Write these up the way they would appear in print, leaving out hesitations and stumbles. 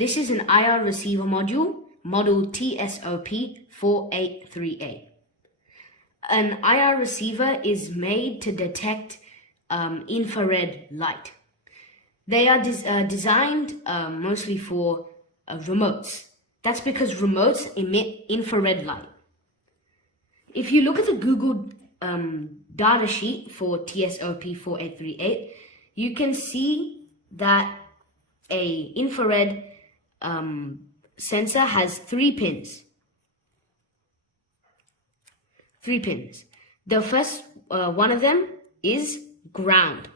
This is an IR receiver module, model TSOP4838. An IR receiver is made to detect infrared light. They are designed mostly for remotes. That's because remotes emit infrared light. If you look at the Google data sheet for TSOP4838, you can see that a infrared sensor has 3 pins. 3 pins. The first one of them is ground,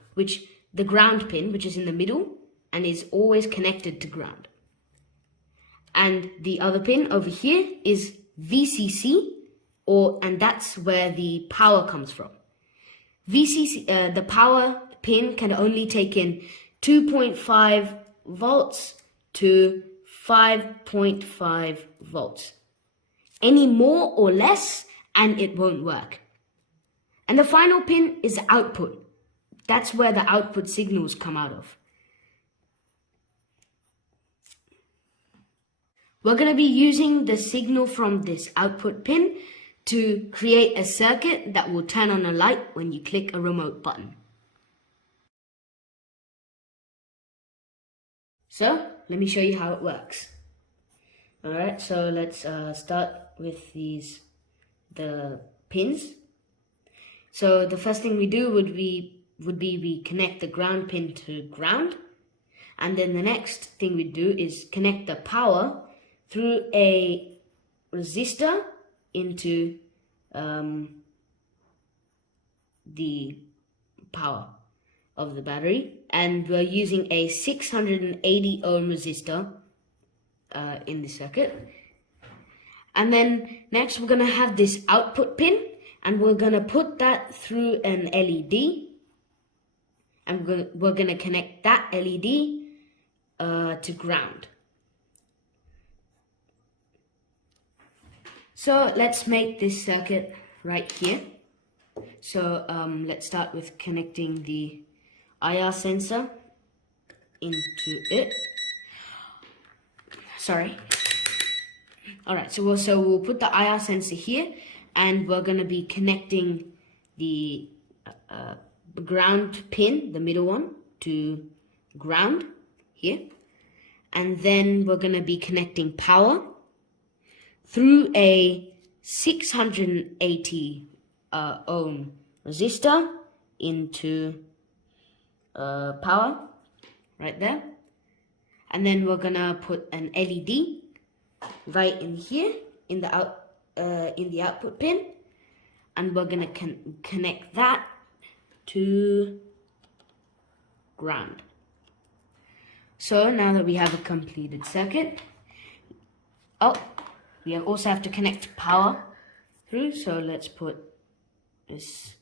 the ground pin, which is in the middle and is always connected to ground. And the other pin over here is VCC, and that's where the power comes from. VCC, the power pin can only take in 2.5 volts to 5.5 volts. Any more or less, and it won't work. And the final pin is the output. That's where the output signals come out of. We're going to be using the signal from this output pin to create a circuit that will turn on a light when you click a remote button. So, let me show you how it works. Alright, so let's start with the pins. So the first thing we do would be we connect the ground pin to ground, and then the next thing we do is connect the power through a resistor into the power of the battery, and we're using a 680 ohm resistor in the circuit. And then next we're going to have this output pin, and we're going to put that through an LED, and we're going to connect that LED to ground. So let's make this circuit right here. So let's start with connecting the IR sensor into it. Sorry. Alright, so we'll put the IR sensor here, and we're going to be connecting the ground pin, the middle one, to ground here. And then we're going to be connecting power through a 680 ohm resistor into power right there. And then we're going to put an LED right in here in the output pin, and we're going to connect that to ground. So now that we have a completed circuit, we also have to connect power through. So let's put this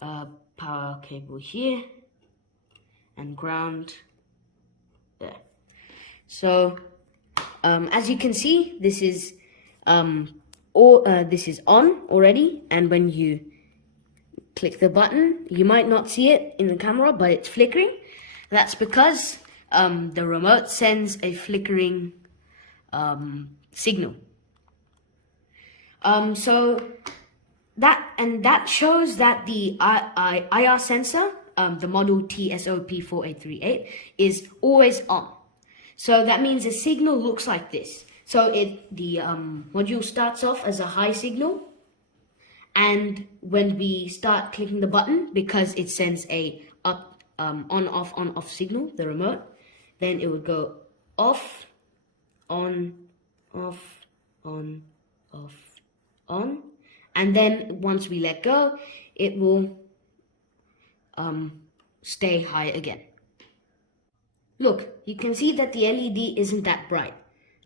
power cable here and ground there. So as you can see, this is this is on already, and when you click the button, you might not see it in the camera, but it's flickering. That's because the remote sends a flickering signal. So that shows that the IR sensor, the model TSOP4838, is always on. So that means the signal looks like this. So the module starts off as a high signal, and when we start clicking the button, because it sends a on off signal, the remote, then it would go off, on, off, on, off, on, and then once we let go, it will stay high again. Look, you can see that the LED isn't that bright.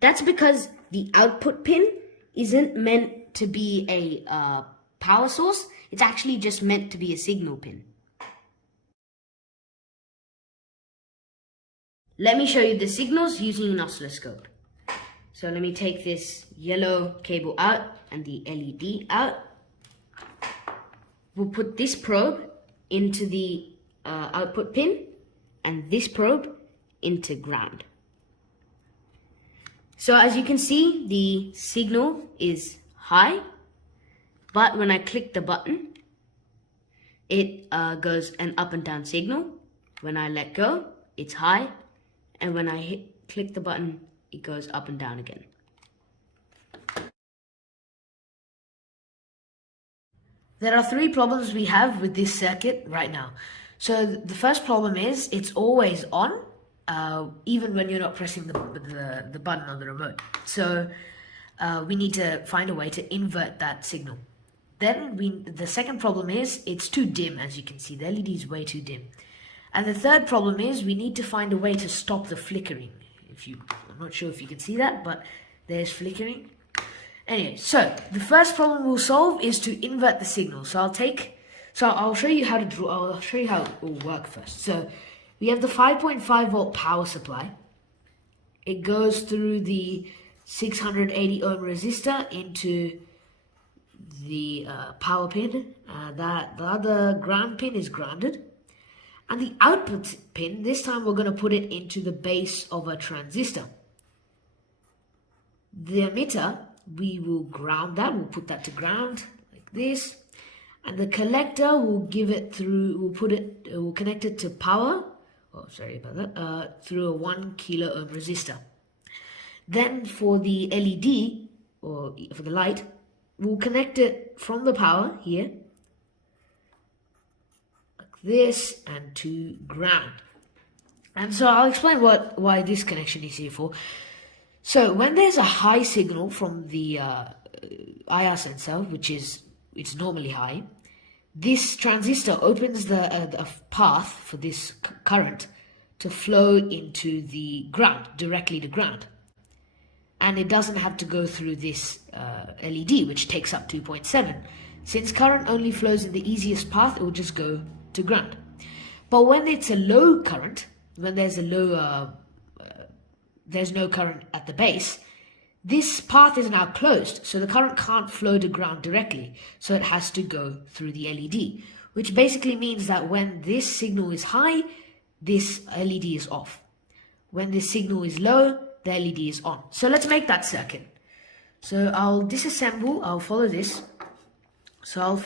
That's because the output pin isn't meant to be a power source. It's actually just meant to be a signal pin. Let me show you the signals using an oscilloscope. So let me take this yellow cable out and the LED out. We'll put this probe into the output pin and this probe into ground. So as you can see, the signal is high, but when I click the button, it goes an up and down signal. When I let go, it's high, and when I click the button, it goes up and down again. There are three problems we have with this circuit right now. So the first problem is it's always on, even when you're not pressing the button on the remote. So we need to find a way to invert that signal. Then the second problem is it's too dim, as you can see. The LED is way too dim. And the third problem is we need to find a way to stop the flickering. I'm not sure if you can see that, but there's flickering. Anyway, so the first problem we'll solve is to invert the signal. So I'll show you how to draw. I'll show you how it will work first. So we have the 5.5 volt power supply. It goes through the 680 ohm resistor into the power pin. The other ground pin is grounded. And the output pin, this time we're going to put it into the base of a transistor. The emitter, we will ground that, we'll put that to ground like this. And the collector will we'll connect it to power, through a 1 kilo ohm resistor. Then for the LED, or for the light, we'll connect it from the power here, like this, and to ground. And so I'll explain why this connection is here for. So when there's a high signal from the IR sensor, it's normally high, this transistor opens the path for this current to flow into the ground, directly to ground. And it doesn't have to go through this LED, which takes up 2.7. Since current only flows in the easiest path, it will just go to ground. But when it's a low current, when there's there's no current at the base, this path is now closed, so the current can't flow to ground directly, so it has to go through the LED, which basically means that when this signal is high, this LED is off. When this signal is low, the LED is on. So let's make that circuit. So I'll disassemble, I'll follow this. So I'll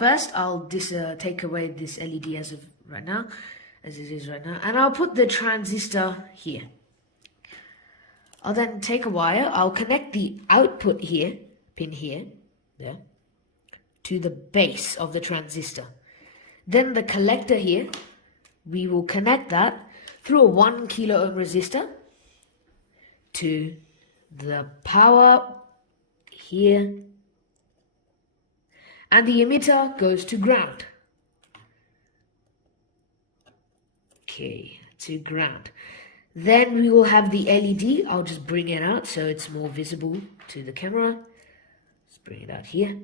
take away this LED as it is right now, and I'll put the transistor here. I'll then take a wire, I'll connect the output here, pin here, there, to the base of the transistor. Then the collector here, we will connect that through a 1 kilo ohm resistor to the power here, and the emitter goes to ground. Okay, to ground. Then we will have the LED. I'll just bring it out so it's more visible to the camera. Let's bring it out here.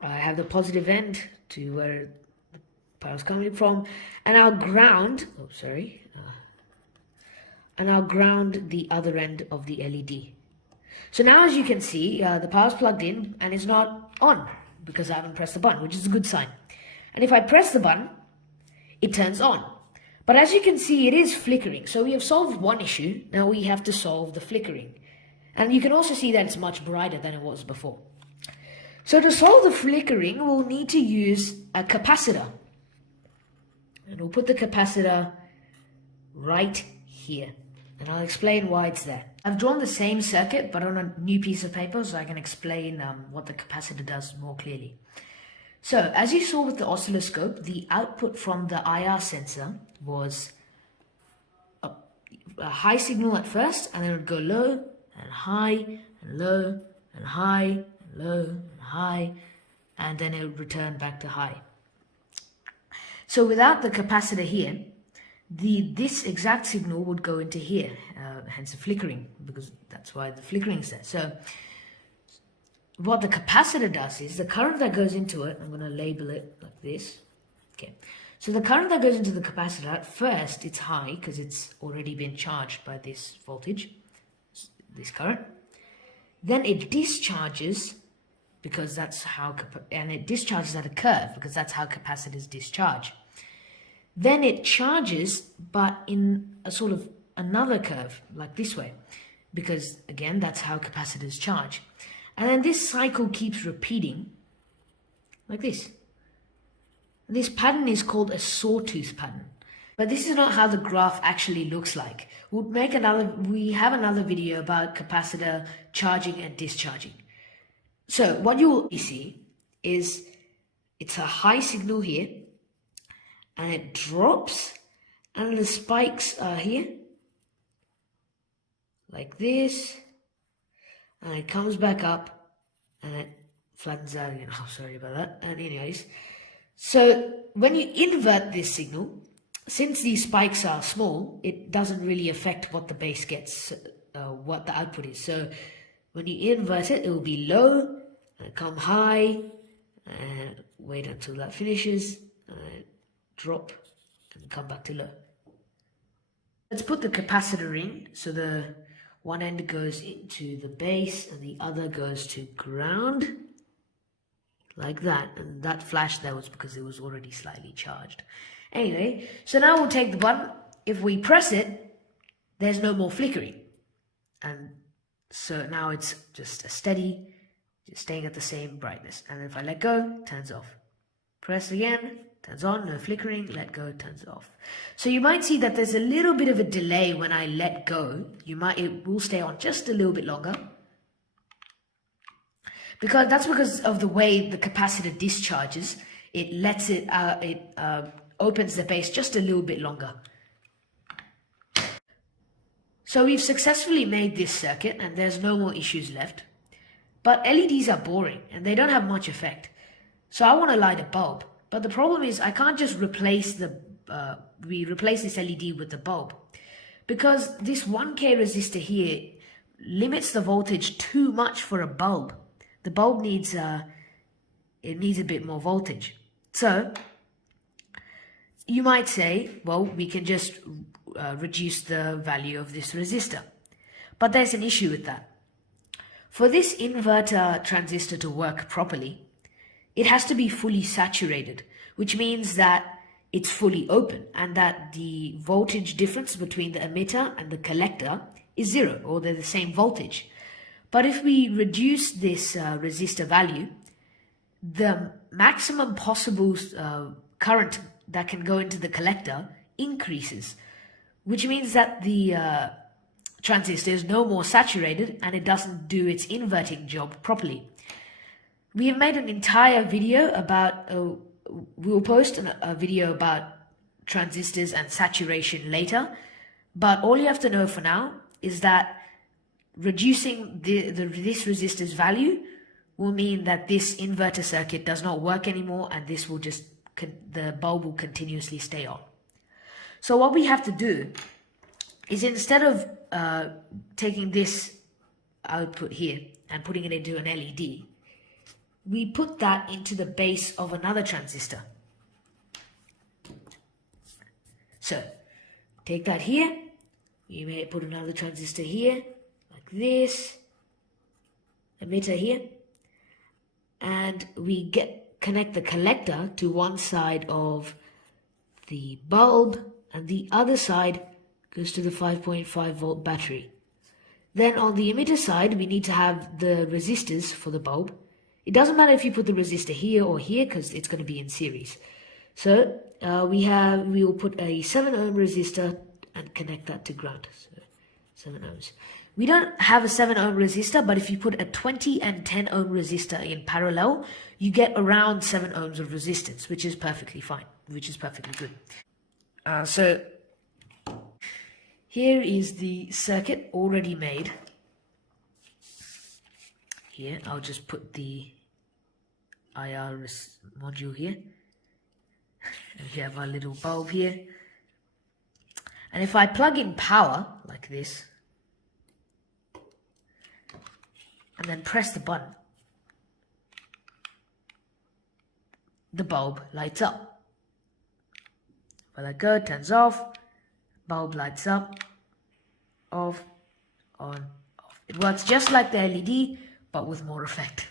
I have the positive end to where the power is coming from, and I'll ground. And I'll ground the other end of the LED. So now, as you can see, the power's plugged in and it's not on because I haven't pressed the button, which is a good sign. And if I press the button, it turns on. But as you can see, it is flickering. So we have solved one issue. Now we have to solve the flickering. And you can also see that it's much brighter than it was before. So to solve the flickering, we'll need to use a capacitor. And we'll put the capacitor right here. And I'll explain why it's there. I've drawn the same circuit, but on a new piece of paper, so I can explain what the capacitor does more clearly. So, as you saw with the oscilloscope, the output from the IR sensor was a high signal at first, and then it would go low, and high, and low, and high, and low, and high, and then it would return back to high. So without the capacitor here, this exact signal would go into here, hence the flickering, because that's why the flickering is there. So what the capacitor does is the current that goes into it, I'm going to label it like this. Okay, so the current that goes into the capacitor, at first it's high because it's already been charged by this voltage, this current. Then it discharges because that's how, and it discharges at a curve because that's how capacitors discharge. Then it charges, but in a sort of another curve, like this way. because again, that's how capacitors charge. And then this cycle keeps repeating like this. This pattern is called a sawtooth pattern. But this is not how the graph actually looks like. We have another video about capacitor charging and discharging. So what you will see is it's a high signal here, and it drops, and the spikes are here, like this, and it comes back up, and it flattens out again. Oh, sorry about that. And anyways, so when you invert this signal, since these spikes are small, it doesn't really affect what the base gets, what the output is. So when you invert it, it will be low, and come high, and wait until that finishes, and drop, and come back to low. Let's put the capacitor in. So the one end goes into the base, and the other goes to ground, like that. And that flash there was because it was already slightly charged. Anyway, so now we'll take the button. If we press it, there's no more flickering. And so now it's just a steady, just staying at the same brightness. And if I let go, turns off. Press again, turns on, no flickering, let go, turns off. So you might see that there's a little bit of a delay when I let go. It will stay on just a little bit longer. That's because of the way the capacitor discharges. It lets it opens the base just a little bit longer. So we've successfully made this circuit, and there's no more issues left. But LEDs are boring and they don't have much effect. So I want to light a bulb, but the problem is I can't just replace this LED with the bulb, because this 1K resistor here limits the voltage too much for a bulb. The bulb needs a bit more voltage. So you might say, well, we can just reduce the value of this resistor. But there's an issue with that. For this inverter transistor to work properly, it has to be fully saturated, which means that it's fully open and that the voltage difference between the emitter and the collector is zero, or they're the same voltage. But if we reduce this resistor value, the maximum possible current that can go into the collector increases, which means that the transistor is no more saturated and it doesn't do its inverting job properly. We have made an entire video about, we'll post a video about transistors and saturation later, but all you have to know for now is that reducing this resistor's value will mean that this inverter circuit does not work anymore, and this will just, the bulb will continuously stay on. So what we have to do is, instead of taking this output here and putting it into an LED, we put that into the base of another transistor. So take that here, you may put another transistor here, like this, emitter here, and we connect the collector to one side of the bulb, and the other side goes to the 5.5 volt battery. Then on the emitter side, we need to have the resistors for the bulb. It doesn't matter if you put the resistor here or here, because it's going to be in series. So we will put a 7 ohm resistor and connect that to ground. So 7 ohms. We don't have a 7 ohm resistor, but if you put a 20 and 10 ohm resistor in parallel, you get around 7 ohms of resistance, which is perfectly fine, which is perfectly good. So here is the circuit already made. Here, I'll just put the IR module here. And we have our little bulb here. And if I plug in power, like this, and then press the button, the bulb lights up. When I go, it turns off, bulb lights up, off, on, off. It works just like the LED, but with more effect.